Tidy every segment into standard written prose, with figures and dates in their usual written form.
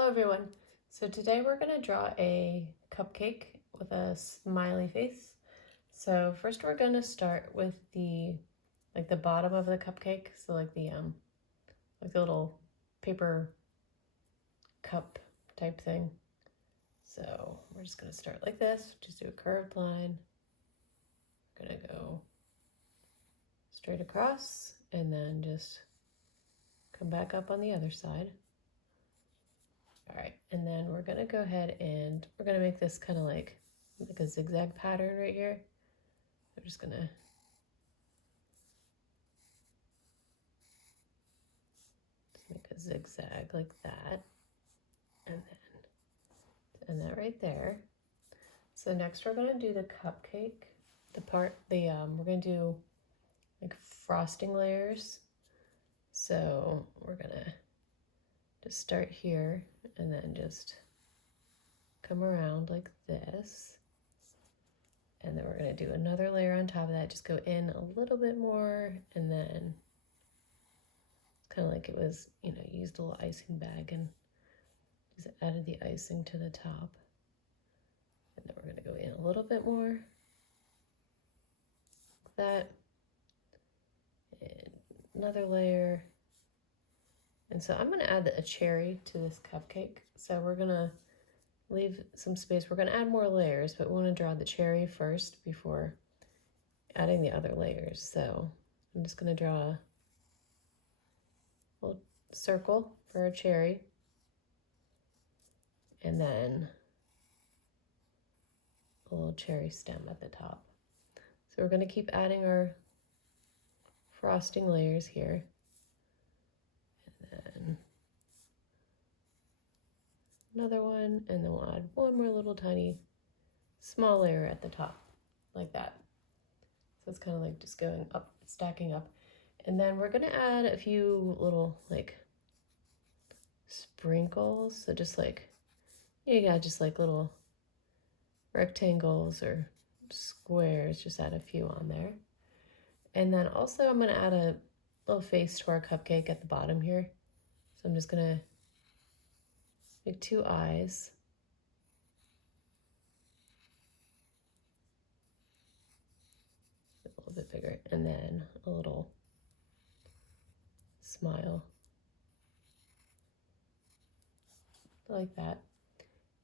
Hello everyone. So today we're going to draw a cupcake with a smiley face. So first we're going to start with the bottom of the cupcake, so like the little paper cup type thing. So we're just going to start like this, just do a curved line. We're going to go straight across and then just come back up on the other side. All right, and then we're gonna go ahead and we're gonna make this kind of like a zigzag pattern right here. I'm just gonna make a zigzag like that, and then end that right there. So next we're gonna do the cupcake, we're gonna do like frosting layers. So we're gonna just start here and then just come around like this. And then we're going to do another layer on top of that, just go in a little bit more, and then it's kind of like it was, used a little icing bag and just added the icing to the top. And then we're going to go in a little bit more, like that, and another layer. And so I'm going to add a cherry to this cupcake. So we're going to leave some space. We're going to add more layers, but we want to draw the cherry first before adding the other layers. So I'm just going to draw a little circle for our cherry, and then a little cherry stem at the top. So we're going to keep adding our frosting layers here, and then another one, and then we'll add one more little tiny small layer at the top, like that. So it's kind of like just going up, stacking up. And then we're going to add a few little like sprinkles. So just like, just like little rectangles or squares, just add a few on there. And then also I'm going to add a little face to our cupcake at the bottom here. So I'm just going to make two eyes. A little bit bigger, and then a little smile like that.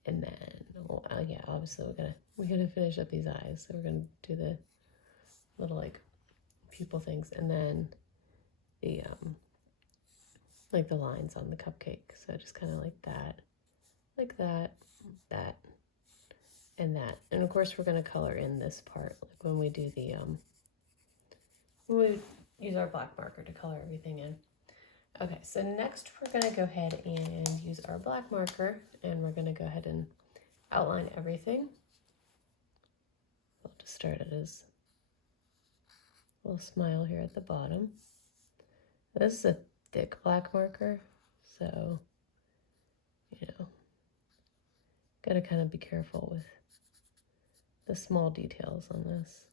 And then, yeah, obviously we're gonna finish up these eyes. So we're gonna do the little like pupil things, and then the like the lines on the cupcake. So just kind of like that, that, and that. And of course we're gonna color in this part, like when we do the when we use our black marker to color everything in. Okay, so next we're gonna go ahead and use our black marker, and we're gonna go ahead and outline everything. I'll just start it as a little smile here at the bottom. This is a thick black marker, so, gotta kind of be careful with the small details on this.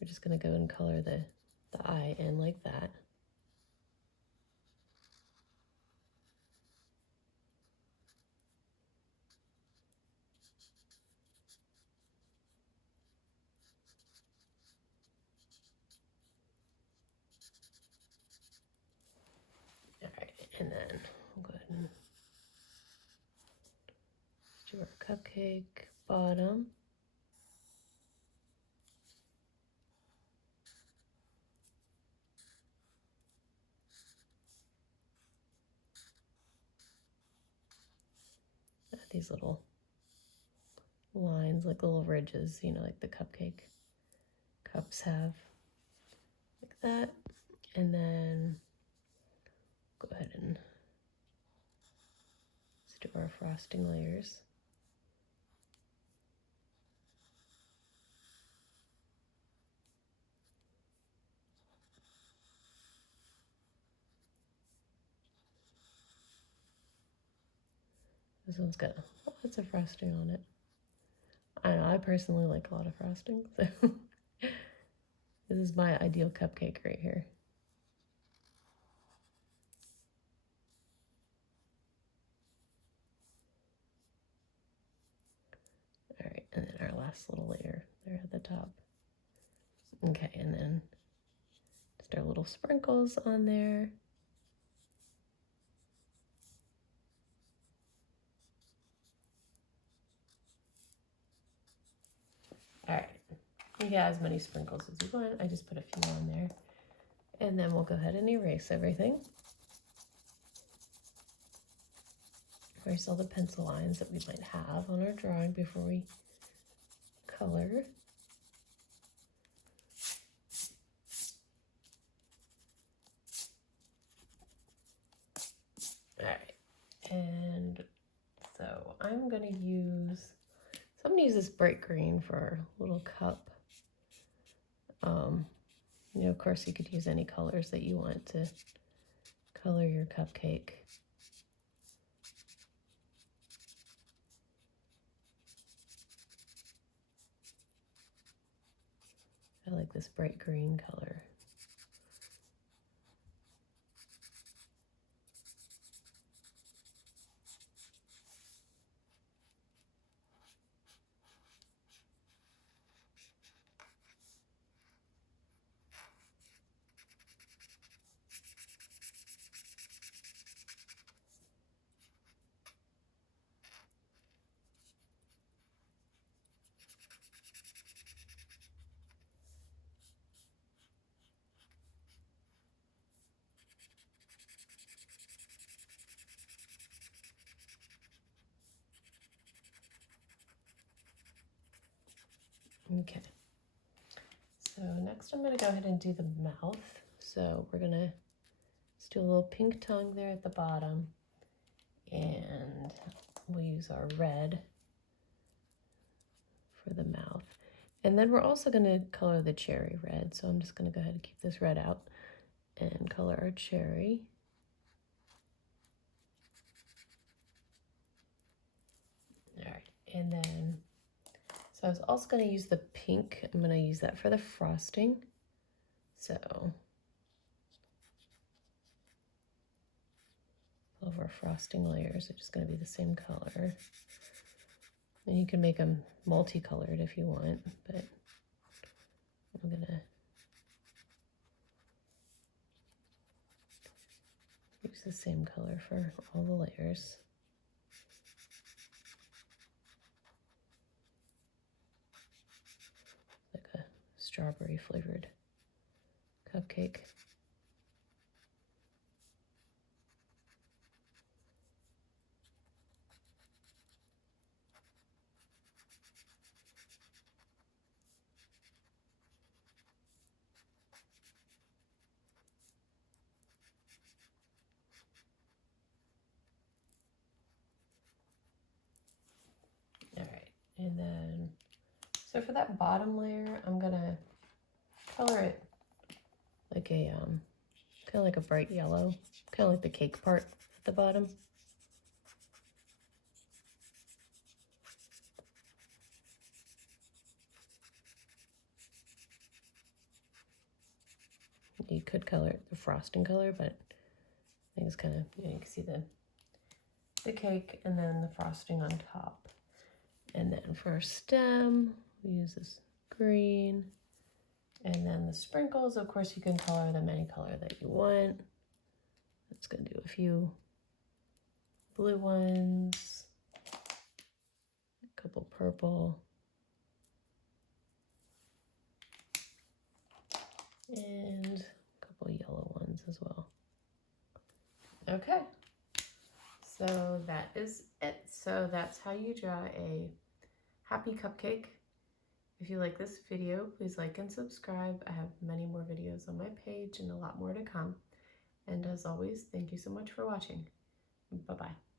We're just gonna go and color the eye in like that. All right, and then we'll go ahead and do our cupcake bottom. Add these little lines, like little ridges, like the cupcake cups have, like that. And then go ahead and let's do our frosting layers. This one's got lots of frosting on it. I know, I personally like a lot of frosting, so this is my ideal cupcake right here. last little layer there at the top. Okay, and then just our little sprinkles on there. All right, you get as many sprinkles as you want. I just put a few on there. And then we'll go ahead and erase everything. Erase all the pencil lines that we might have on our drawing before we color. All right, and so I'm gonna use this bright green for our little cup. You know, of course, you could use any colors that you want to color your cupcake. I like this bright green color. Okay, so next I'm going to go ahead and do the mouth. So we're going to just do a little pink tongue there at the bottom, and we'll use our red for the mouth. And then we're also going to color the cherry red. So I'm just going to go ahead and keep this red out and color our cherry. All right, and then so I was also going to use the pink. I'm going to use that for the frosting. So all of our frosting layers are just going to be the same color. And you can make them multicolored if you want, but I'm going to use the same color for all the layers. Like a strawberry flavored cupcake. All right, and then, so for that bottom layer, I'm gonna color it like a, kind of like a bright yellow, kind of like the cake part at the bottom. You could color it the frosting color, but I think it's kind of, you know, you can see the cake and then the frosting on top. And then for our stem, we use this green. And then the sprinkles, of course, you can color them any color that you want. It's going to do a few blue ones, a couple purple, and a couple yellow ones as well. Okay, so that is it. So that's how you draw a happy cupcake. If you like this video, please like and subscribe. I have many more videos on my page and a lot more to come. And as always, thank you so much for watching. Bye-bye.